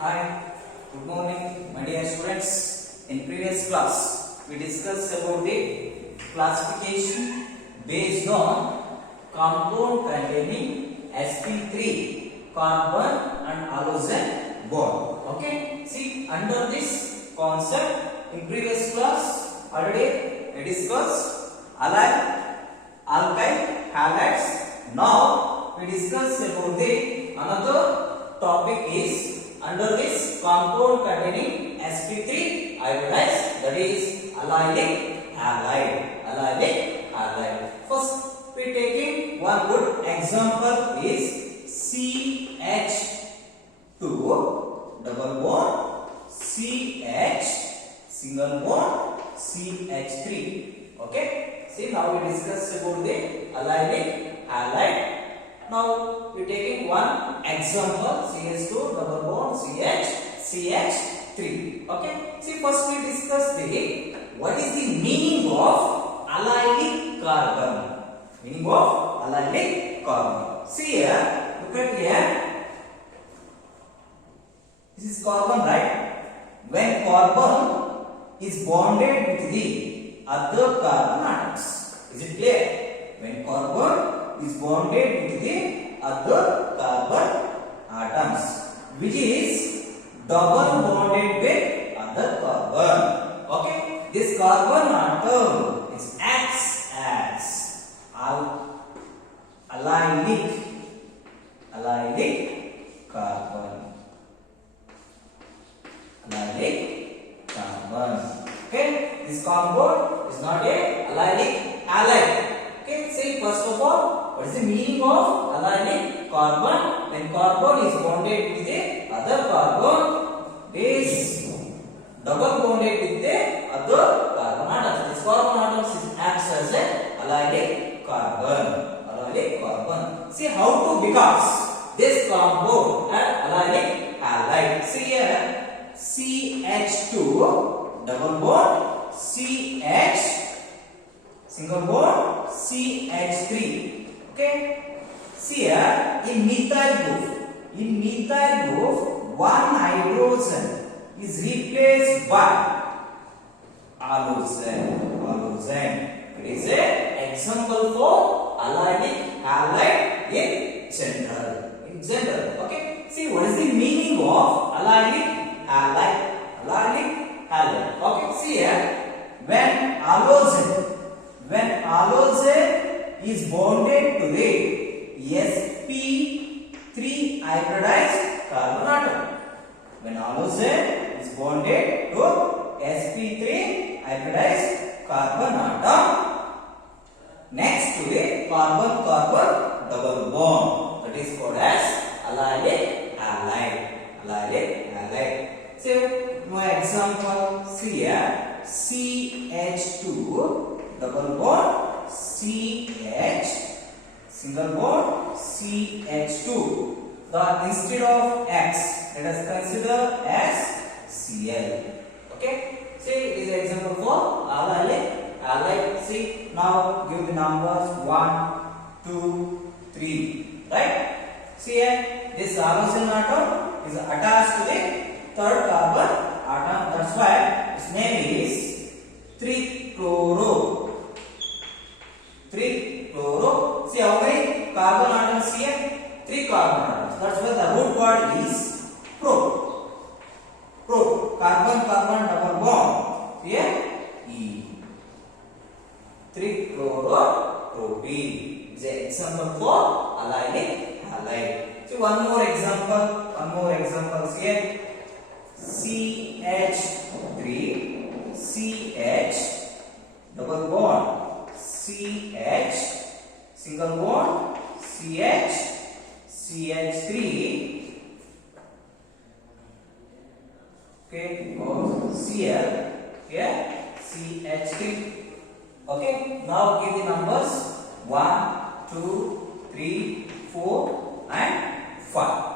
Hi, good morning, my dear students. In previous class, we discussed about the classification based on compound containing sp3 carbon and halogen bond. Okay, see under this concept in previous class already I discussed alkyl halides. Now we discuss about the another topic is under this compound containing sp3 iodized, that is allylic halide. Allylic halide. First we taking one good example is CH2 double bond CH single bond CH3. Okay. See, now we discuss about the allylic halide. Now we taking one example CH2 double bond CH3. Okay. See, first we discuss the what is the meaning of allylic carbon. Meaning of allylic carbon. See here, look at here. This is carbon, right? When carbon is bonded with the other carbon atoms. Is it clear? When carbon is bonded with the other carbon atoms, which is double bonded with other carbon. Okay, this carbon atom is acts as allylic carbon. Allylic carbon. Okay, this compound is not a allylic halide. Okay, say first of all, what is the meaning of allylic carbon? When carbon is bonded with the other carbon, is double bonded with the other carbon atoms. This carbon atoms acts as a allylic carbon. Allylic carbon. See how to because this compound an allylic halide. See here, CH2 double bond CH single bond CH3. Okay. See here, in methyl group, one hydrogen is replaced by halogen. It is an example for allylic halide in general. Okay. See, what is the meaning of allylic halide? Allylic halide. Okay. See here, when halogen is bonded to the sp3 hybridized carbon atom. When halogen is bonded to sp3 hybridized carbon atom next to a carbon-carbon double bond, that is called as allylic halide. Allylic halide. So, my example, see here, CH2 double bond CH single bond CH2. The instead of X, let us consider as Cl. Okay. See, this is example for allylic halide. See, now give the numbers 1, 2, 3. Right? See here, this halogen atom is attached to the third carbon atom. That's why its name is 3-chloro. 3-chloro. See how many carbon atoms here? 3 carbon atoms. That's why the root word is pro. Carbon-carbon double bond. Here E. 3-chloropropene is an example for allylic halide. See one more example here. CH3 CH double bond CH single bond CH CH3. Okay, or Cl here CH3. Okay, now give the numbers 1, 2, 3, 4 and 5.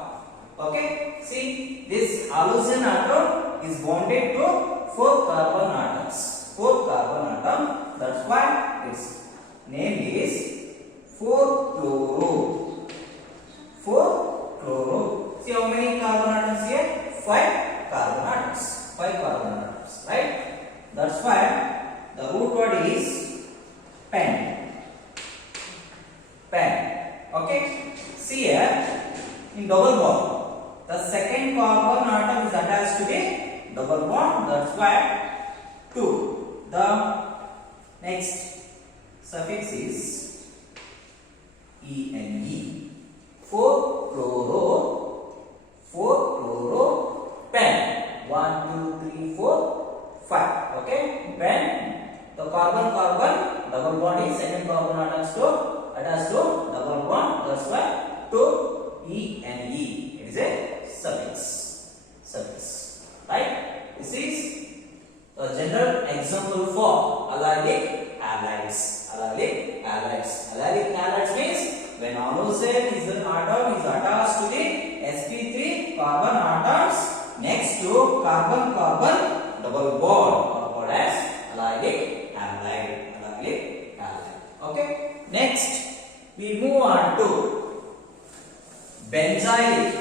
Okay, see this halogen atom is bonded to 4 carbon atoms. 4 carbon atom. That's why its name is 4-chloro. 4-chloro. See how many carbon atoms here? 5 why the root word is pen. Pen. Okay. See here in double bond, the second carbon atom is attached to the double bond. That's why 2. The next suffix is ene. 4-chloro pen. 1, 2, 3, 4, 5. Okay, pen. The carbon double bond is second carbon attached to double bond. That's why 2ene. It is a suffix. Right? This is a general example for allylic halides. Allylic halides means when halosane is an atom is attached to the sp3 carbon atoms next to carbon double bond are called as allylic halide. Okay. Next we move on to benzoylic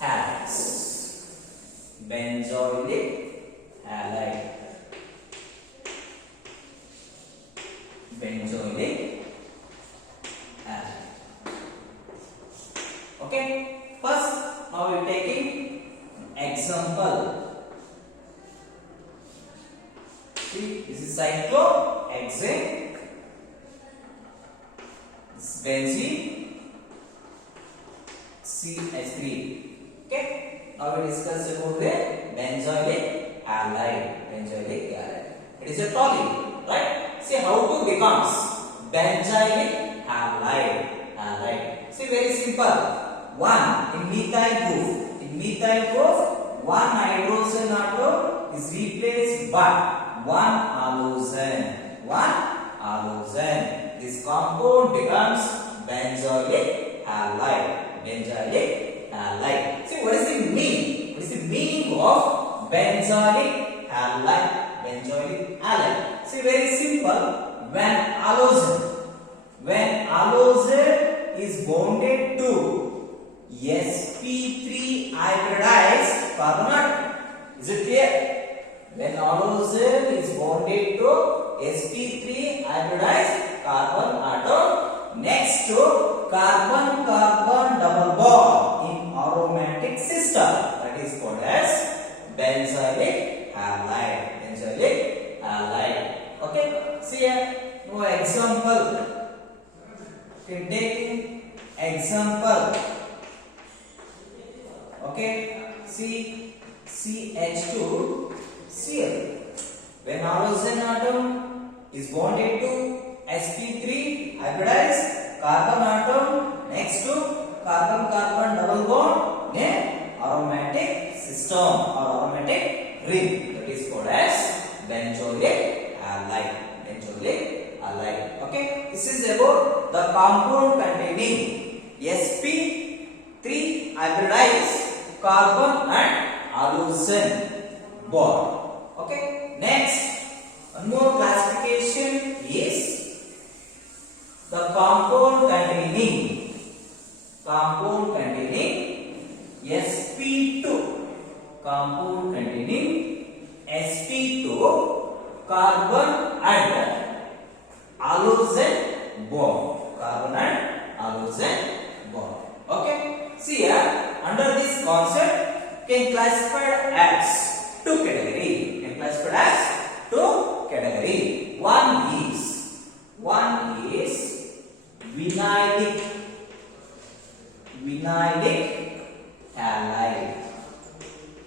halides. Benzoylic halide. Okay. First, now we are taking example. See, this is cyclohexane. This is benzene. CH3. Okay. Now we discuss about the benzoylic halide. It is a toluene, right? See how to becomes benzoylic halide. See, very simple. One in methyl group, one hydrogen atom is replaced by one halosane. This compound becomes benzoylic halide. See, what is the meaning of benzoylic halide? See, very simple. When halosane is bonded to sp3 hybridized carbon atom. Is it clear? When halosane is bonded to sp3 hybridized carbon atom next to carbon double bond in aromatic system, that is called as benzoylic halide. Okay. See here, no example. Okay, taking example. Okay, see CH2Cl. When halosane atom is bonded to sp3 hybridized carbon atom next to carbon double bond in aromatic system or aromatic ring, that is called as benzoylic halide. Okay, this is about the compound containing sp3 hybridized carbon and halosane bond. Okay, next one more classification is the compound containing sp2 carbon and halosane bond. Okay, see here, under this concept can classified as two category. One is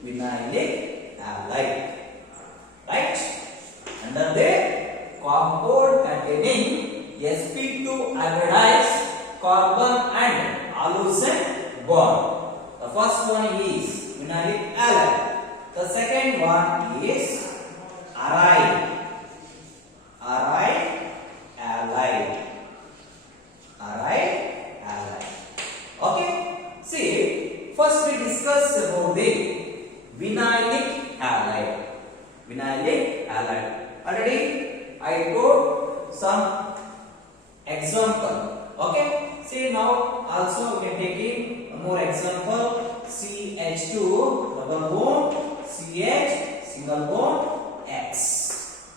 vinylic halide. Right? Under the compound containing sp2 hybridized carbon and halosane bond. The first one is vinylic halide. The second one is aryl halide. Okay. See, first we discuss about the vinylic halide. Already I told some example. Okay. See, now also we can take in more example. CH2 double bond CH single bond X.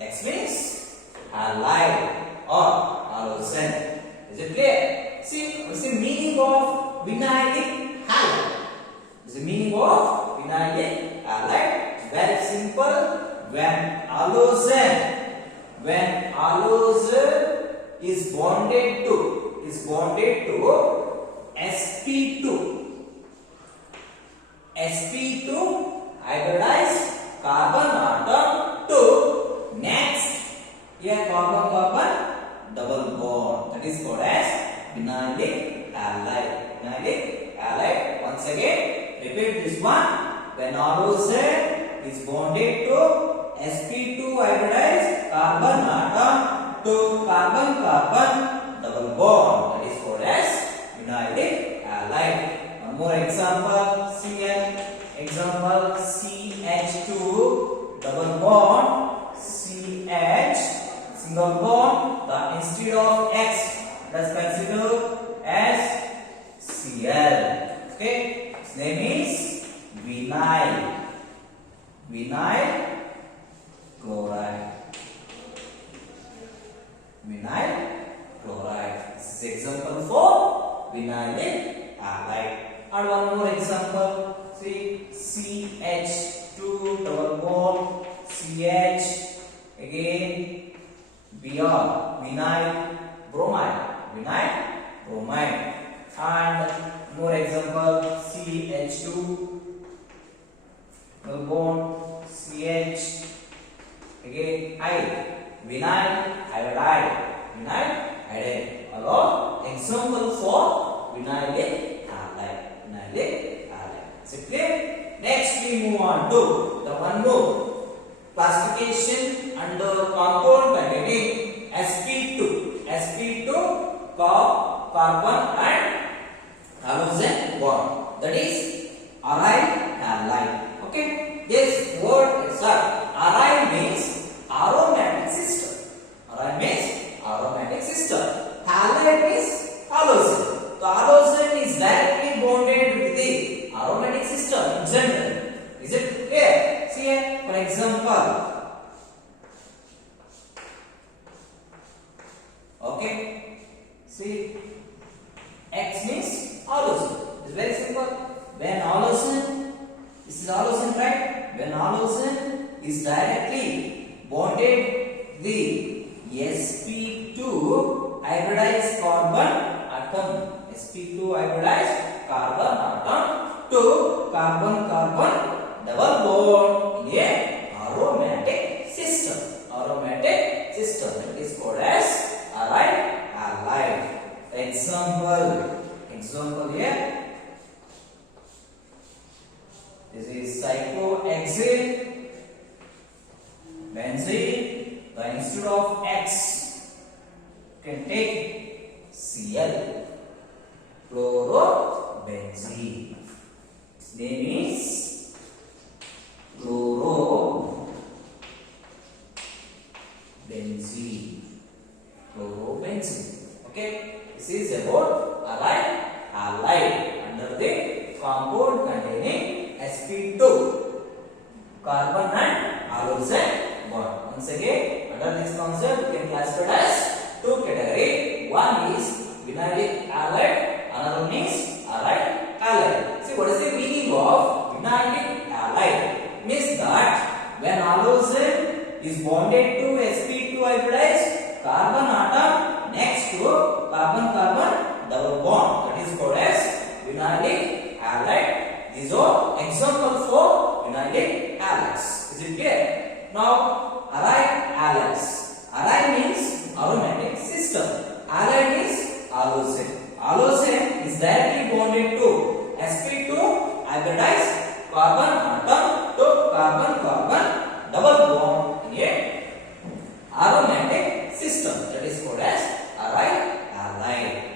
X means halide or halogen. Is it clear? See, what's the meaning of vinylic halide? What's the meaning of vinylic halide? Very simple. When halogen is bonded to sp2 hybridized carbon atom to next here carbon double bond, that is called as vinylic halide. Once again repeat this one. When halogen is bonded to sp2 hybridized carbon atom to carbon double bond, that is called as vinylic halide. One more example, CH2 double bond CH single bond, instead of X let's consider as Cl. Okay, its name is vinyl chloride. This is example for vinylic halide. And one more example, see CH2 double bond CH again Br vinyl bromide. And more example, CH2 double bond CH again I vinyl iodide. Hello, example for vinylic halide. Is it clear? Next we move on to the one more classification under compound containing sp2 carbon and halogen bond, that is aryl halide. Okay, this word is aryl means aromatic system. Halide means halogen. So halogen is directly bonded with the aromatic system in general. Is it clear? See here, for example. Okay, see, X means halogen. It's very simple. When halogen, this is halogen, right? When halogen is directly bonded the sp2 hybridized carbon atom, to carbon double bond in a aromatic system. It is called as aryl halide. Example here. This is cyclohexane benzene. The instead of X you can take Cl, chlorobenzene. Its name is chlorobenzene. Okay, this is about aryl halide under the compound containing sp2 carbon and halogen bond. Once again, under this concept we can classify as two categories. One is vinylic halide, another one is aryl halide. See, what is the meaning of vinylic halide? Means that when halogen is bonded to sp2 hybridized carbon atom next to carbon double bond, that is called as vinylic halide. These are examples for vinylic halides. Is it clear? Now aryl halides. Aryl means aromatic system. Halide is halogen. Halogen is directly bonded to sp2 hybridized carbon atom to carbon double bond in a aromatic system, that is called as aryl halide.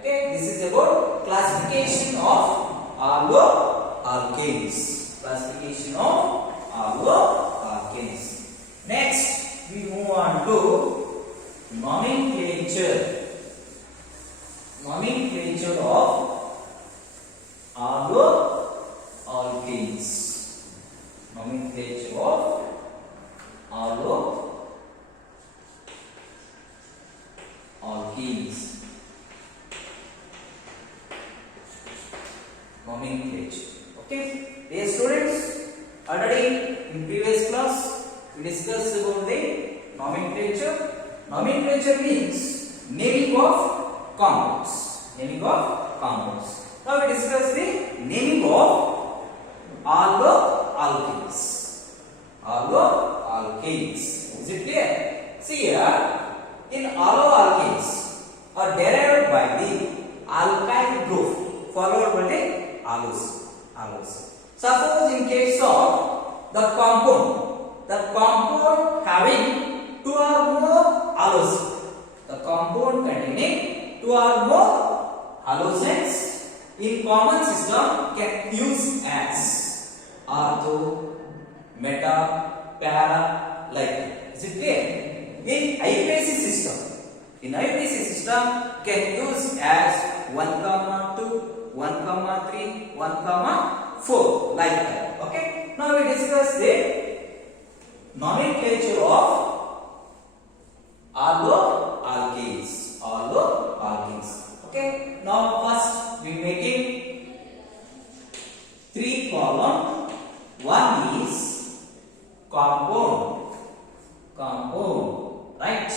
Okay, this is about classification of alkenes. Next we move on to nomenclature of alkenes. Nomenclature. Okay, dear students, already in previous class we discussed about the nomenclature. Nomenclature means naming of compounds. Naming of compounds. Now we discuss the naming of alkenes. Alkenes. Is it clear? See here, in alkenes are derived by the alkyl group followed by the alus. Suppose in case of the compound having two or more alus, the compound containing two or more halogens in common system can use as ortho, meta, para, like. Is it clear? In IUPAC system can use as 1, 2, 1, 3, 1, 4, like that. Okay. Now we discuss the nomenclature of alkenes. Okay. Now first we making 3 column. One is compound, right?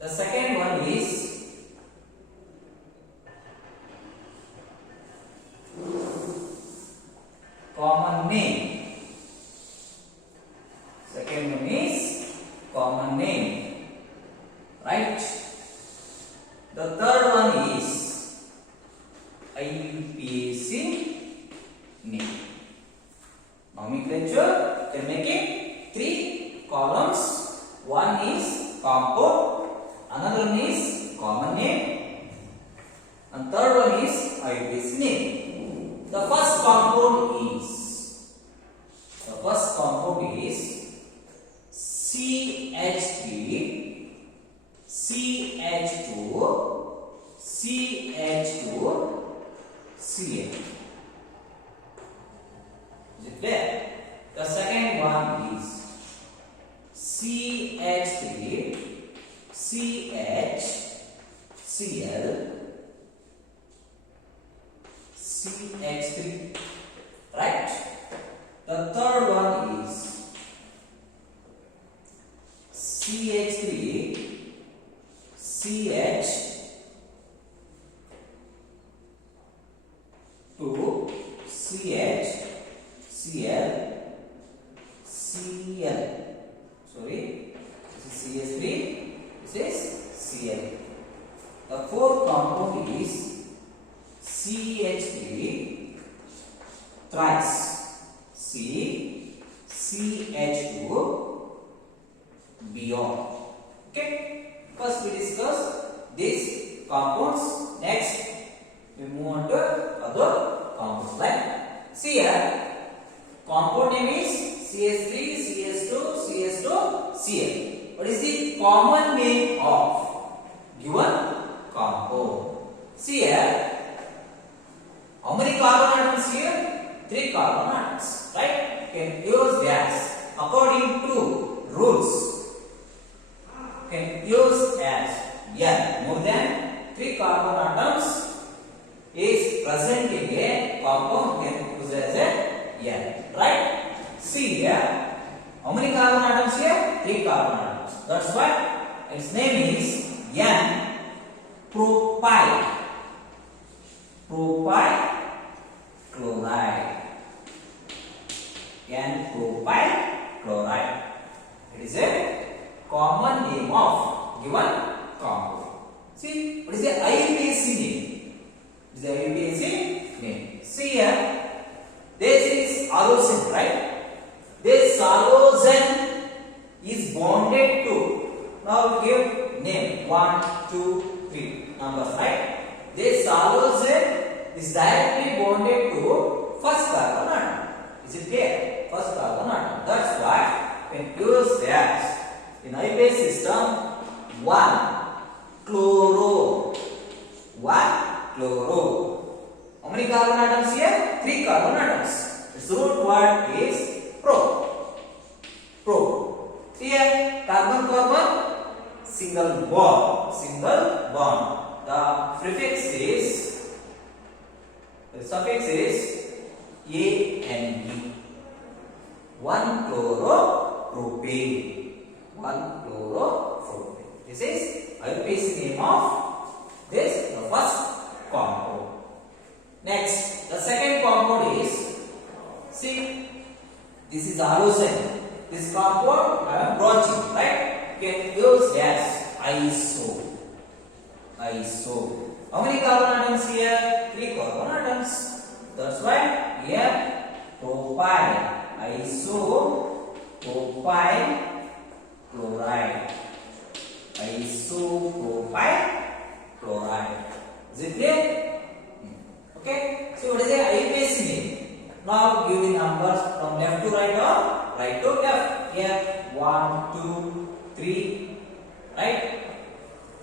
The second one is common name. Second one is common name, right? The third one is IUPAC name. Nomenclature, they are making 3 columns. One is compound, another one is common name, and third one is IUPAC name. The first compound is CH3, CH2, Cl. Is it clear? The second one is CH3, CH, Cl, CH3, right? The third one is CH3, CH, 2, CH, Cl, Cl. Sorry, this is CH3, this is Cl. The fourth compound is CH3 thrice CH2 beyond. Okay, first we discuss these compounds. Next we move on to other compounds. Like, see here, compound name is CH3, CH2, Cl. What is the common name of given compound? See here, how many carbon atoms here? 3 carbon atoms, right? Can use gas according to rules. Can use as N. More than 3 carbon atoms is present in a compound, can use as a N, right? See here, how many carbon atoms here? 3 carbon atoms. That's why its name is N propyl chloride. N-propyl chloride. It is a common name of given compound. See, what is the IUPAC name? It is the IUPAC name. See here, this is halogen, right? This halogen is bonded to. Now give name 1, 2, 3 numbers, right? This halogen is directly bonded to first carbon atom. Is it clear? First carbon atom. That's why when use that in IUPAC system 1 chloro. How many carbon atoms here? 3 carbon atoms. Its root word is pro. Here carbon single bond. Single bond. The prefix is, the suffix is ANE. 1-chloropropane. 1-chloropropane. This is IUPAC name of this, the first compound. Next, the second compound is, see, this is halocene. This compound I am branching, right? Can use as iso. Iso. How many carbon atoms here? 3 carbon atoms. That's why here propyl. Isopropyl chloride. Isopropyl chloride. Is it clear? Okay. So what is the IUPAC name? Now give the numbers from left to right or right to left. Here 1, 2, 3. Right?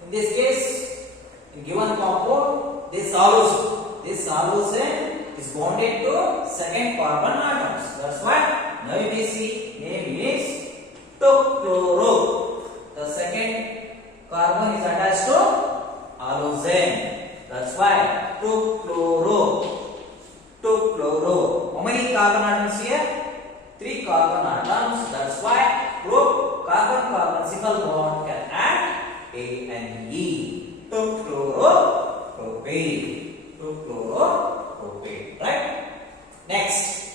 In this case, in given compound, this halocene is bonded to second carbon atoms. That's why IUPAC name is 2-chloro. The second carbon is attached to halocene. That's why 2-chloro. 2-chloro. How many carbon atoms here? 3 carbon atoms. That's why carbon single bond can add ANE. 2-chloropropane. 2-chloropropane. Right? Next.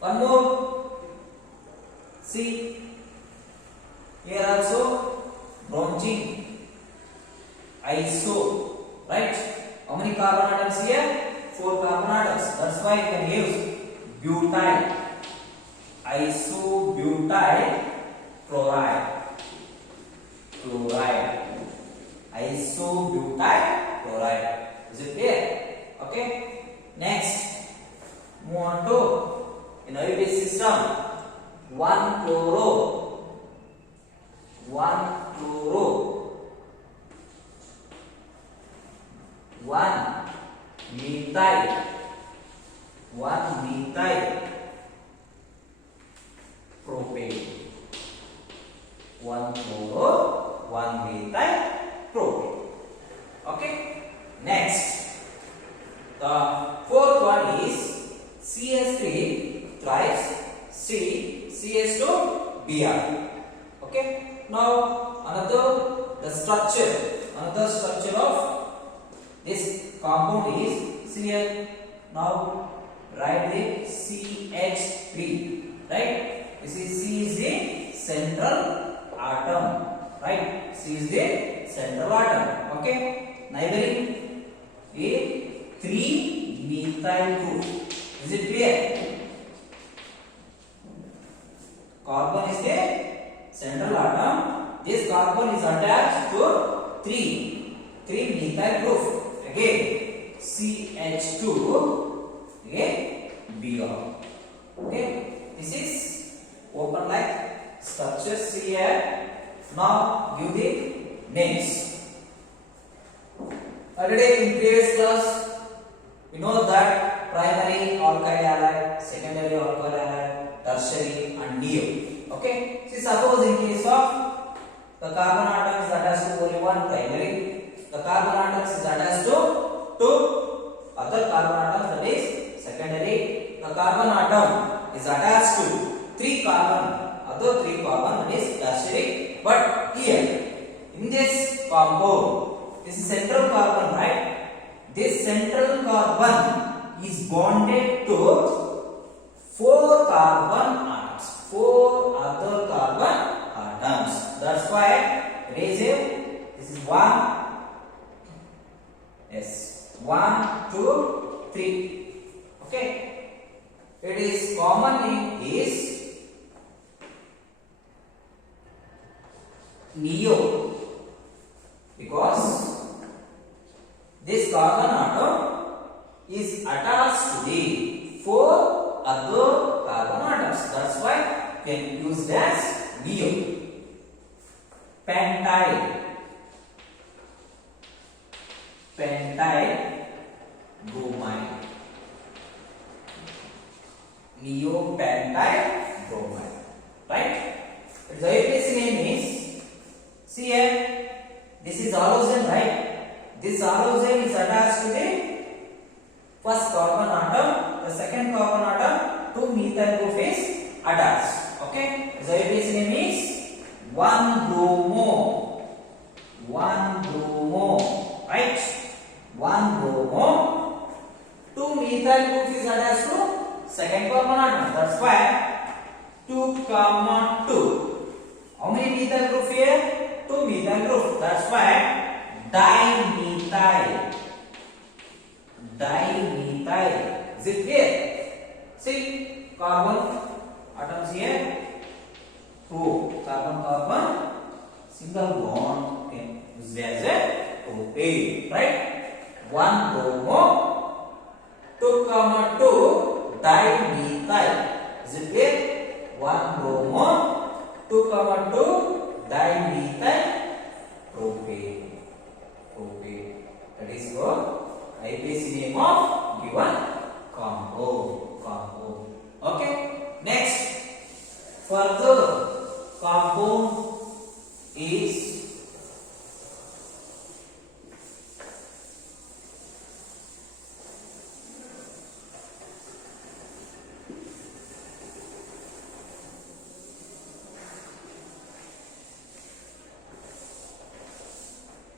One more. See. Here also branching. Iso. Right? How many carbon atoms here? 4 carbon atoms. That's why you can use butyl. Isobutyl chloride. Isobutyl chloride. Is it clear? Okay. Next, move on to in IUPAC system. 1-chloro. 1-chloro. 1-methyl. 1-methyl propane. 1-chloro, 1-methyl propane. Okay. Next, the fourth one is CS3 thrice CH2Br. Okay. Now another structure of this compound is here. Now write the CH3. Right. This is C is the central atom. Right. C is the central atom. Okay. Neighboring a 3-methyl group. Is it clear? Carbon is the central atom. This carbon is attached to 3-methyl group. Again CH2 again Br. Okay. This is open like structures here. Now give the names. Already in previous class we know that primary alkyl halide, secondary alkyl halide, tertiary and neo. Okay. See, suppose in case of the carbon atom is attached to only one primary, the carbon atom is attached to two other carbon atoms, that is secondary. The carbon atom is attached to other three carbon, that is tertiary. But here in this compound, this is central carbon, right? This central carbon is bonded to 4 carbon atoms, 4 other carbon atoms. That's why this is 1. Yes, 1, 2, 3. Okay. It is common name is neo, because this carbon atom is attached to the 4 other carbon atoms. That's why can used as neo. Pentyl bromide. Neopentyl bromide. Right? Its IUPAC name is See here, this is halogen, right? This halogen is attached to the first carbon atom. The second carbon atom to methyl group is attached. Okay, so its name is 1-bromo. 1-bromo, right? 1-bromo. 2-methyl group is attached to second carbon atom. That's why 2,2. How many methyl group here? 2 methyl group. That's why dimethyl. Dimethyl. Is it clear? See, carbon atoms here. 2 carbon single bond. Okay, this is a propane, right? 1-bromo. 2,2 dimethyl. Is it clear? 1-bromo. 2,2 dimethyl propane. Propane. That is your IUPAC name of given compound. Okay. Next, further compound is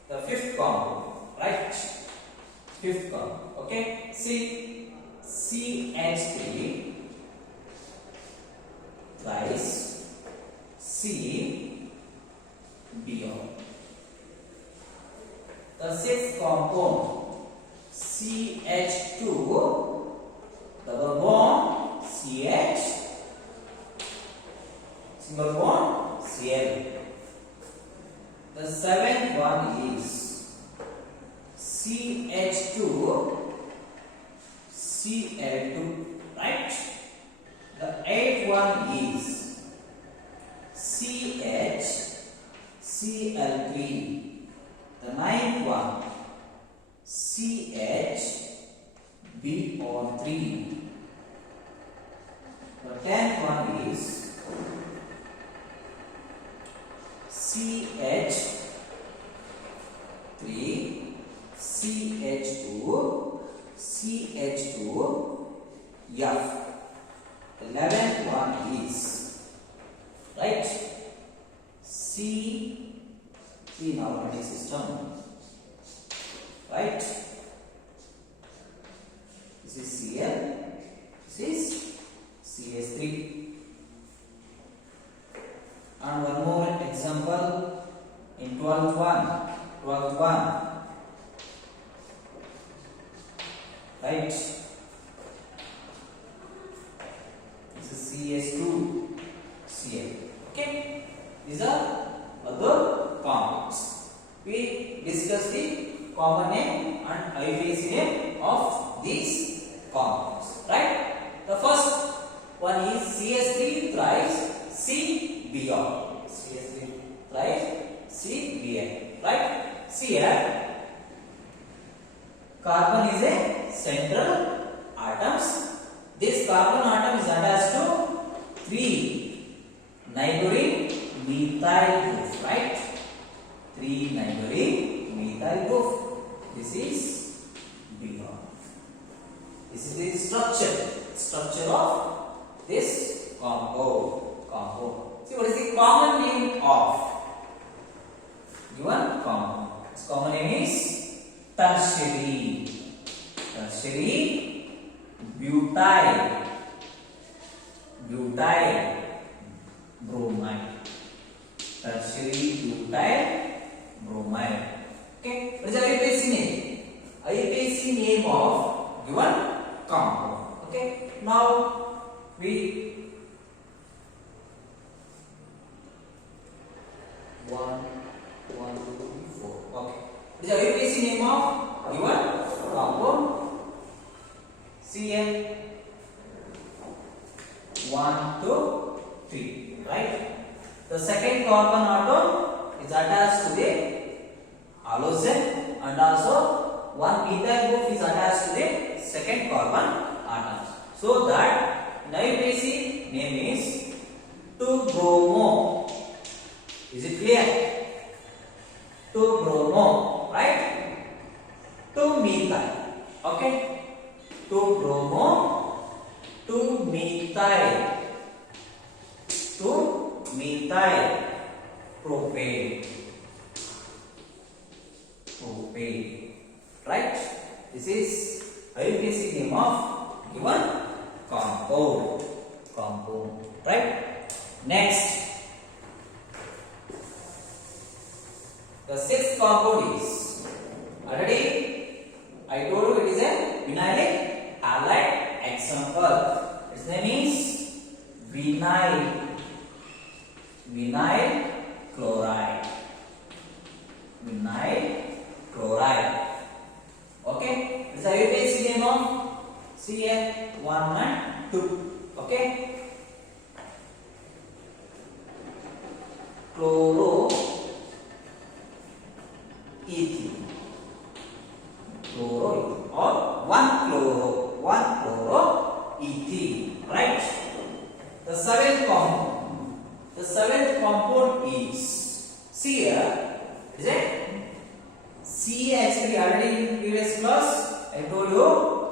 the fifth compound, right? Fifth compound. Okay. See, CH3 thrice CBr. The sixth compound CH2 double bond CH single bond Cl. The seventh one is CH2 Cl2, right? The eighth one is CH Cl3. The ninth one CH Br3. The 10th one is CH3 CH2F. The 11th one is, right, C in organic system, right? This is Cl, this is CH3. And one more example in 12th one, right? This is CH2 Cl. Okay, these are other compounds. We discuss the common name and IUPAC name of these compounds, right? The first one is CH3 thrice CBr. CH3 thrice CBr, right? See here, carbon is a central atoms. This carbon atom is attached to 3 neighboring methyl groups, right? 3 neighboring methyl group. This is Br. This is the structure of this compound. See, what is the common name of given compound? Its common name is tertiary butyl bromide. Tertiary butyl bromide. Okay, what is the IUPAC name? IUPAC name of given compound. Okay, now we one, two, three, four. Okay, what is the IUPAC name of given compound? Cl 1, 2, 3, right? The second carbon atom is attached to the halogen, and also one methyl group is attached to the second carbon atom. So that IUPAC name is 2-bromo. Is it clear? 2-bromo, right? 2-methyl, okay? 2-bromo, 2-methyl, 2-methyl propane, right? This is very basic name of given compound, right? Next, the sixth compound is, already I told you it is a vinylic halide. Example, its name is vinyl chloride. Okay, this is a basic name of CN1 and 2. Okay, chloroethene, or 1-chloroethene, right? The seventh compound is, see here, is it CH3? Already in previous class I told you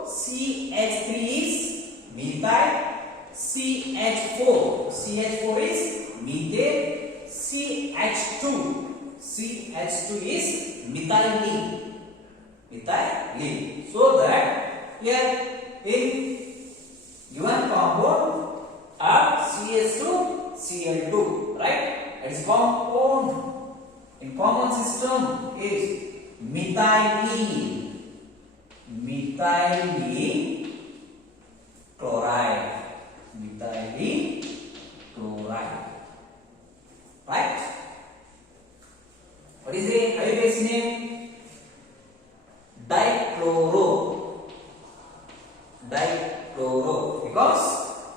CH3 is methyl, CH4 is methane, CH2 is methylene. So that here in given compound are CH2, Cl2, right? Its compound in common system is methylene chloride, right? What is the base name? Dichloro, because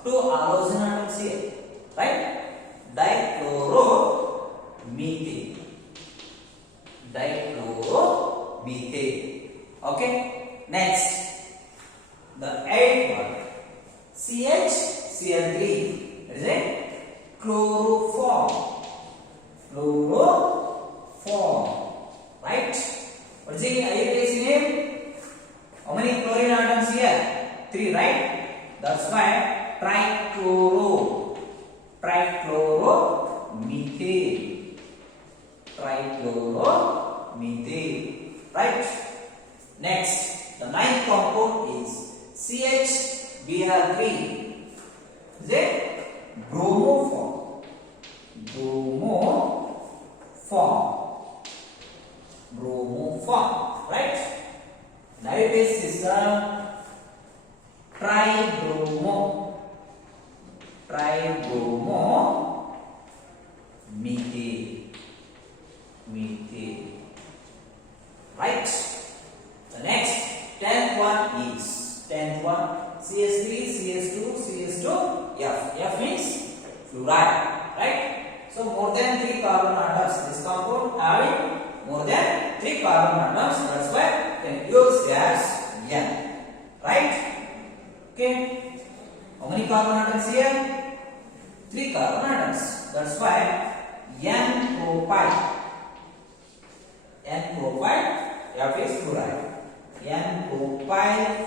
two halogen atoms here, right? Dichloromethane. Okay, next, the eighth one, CH3, is it chloroform, right? What is the base name? How many chlorine atoms here? 3, right? That's why trichloromethane, right? Next, the ninth compound is CHBr3, is it bromoform, right? Diabetes system, tribromo-methane, right? The next, 10th one is CH3, CH2, F means fluoride, right? So more than 3 carbon atoms. This compound having more than 3 carbon atoms. That's why we can use as N, right? Okay. How many carbon atoms here? 3 carbon atoms. That's why N-propyl. F is fluoride. N-propyl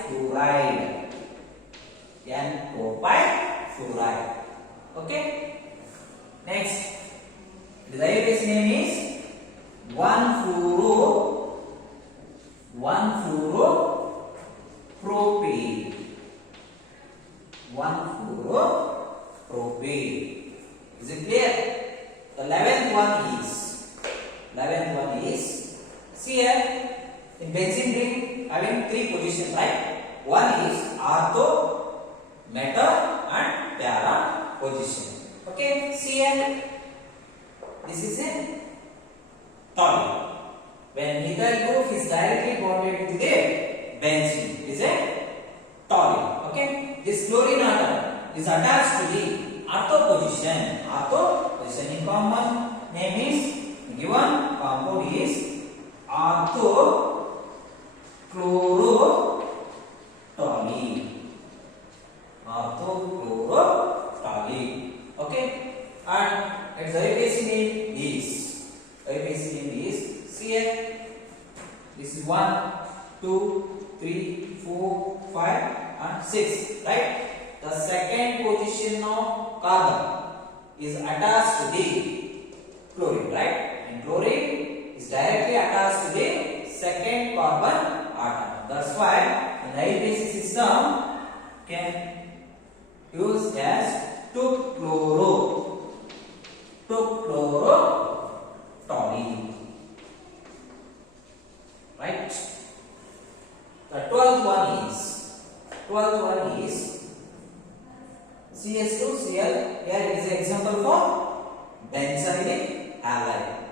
fluoride. Okay. Next, the base name is 1-fluoropropane. Is it clear? The 11th one is, see here, in benzene ring having 3 positions, right? One is ortho, meta and para position. Okay, see here, this is a toluene. When methyl group is directly bonded to the benzene, is a toluene. Okay, this chlorine atom is attached to the ortho position. In common name is given compound is orthochlorotoluene. Okay, and its basic name is CH This is 1, 2, 3, 4, 5 and 6, right? The second position of carbon is attached to the chlorine, right? And chlorine is directly attached to the second carbon atom. That's why in IUPAC system can use as 2-chlorotoluene. Right? The 12th one is CS2Cl. Here is an example for benzylic halide.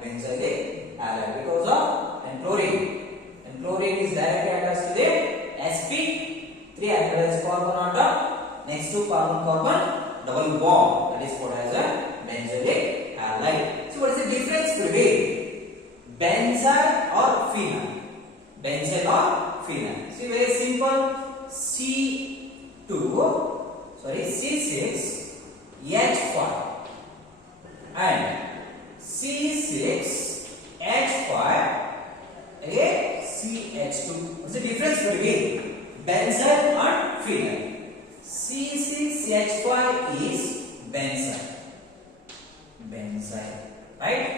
Because of chlorine. And chlorine is directly attached to the sp3 hydrogen carbon atom next to carbon double bond. That is called as a benzylic halide. So what is the difference between benzyl or phenol? Benzyl or phenol. See, very simple. C6H5 and C6H5 again CH2. What's the difference between benzyl and phenol? C6H5 is benzyl, right?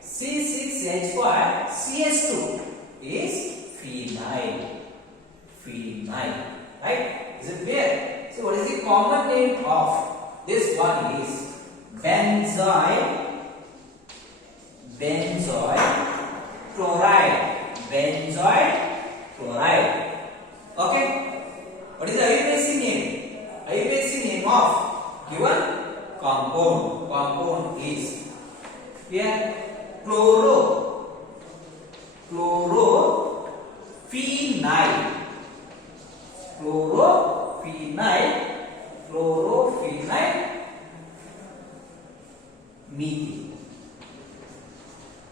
C6H5 CH2 is phenyl, right? Is it clear? So what is the common name of this one is benzoyl chloride. Okay. What is the IUPAC name? IUPAC name of given compound is here chlorophenyl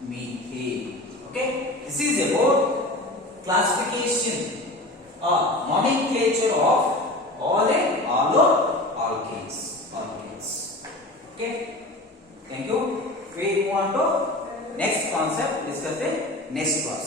methane. Okay, this is about classification or nomenclature of all the alkanes. Okay, thank you. We move on to next concept. Discuss the next class.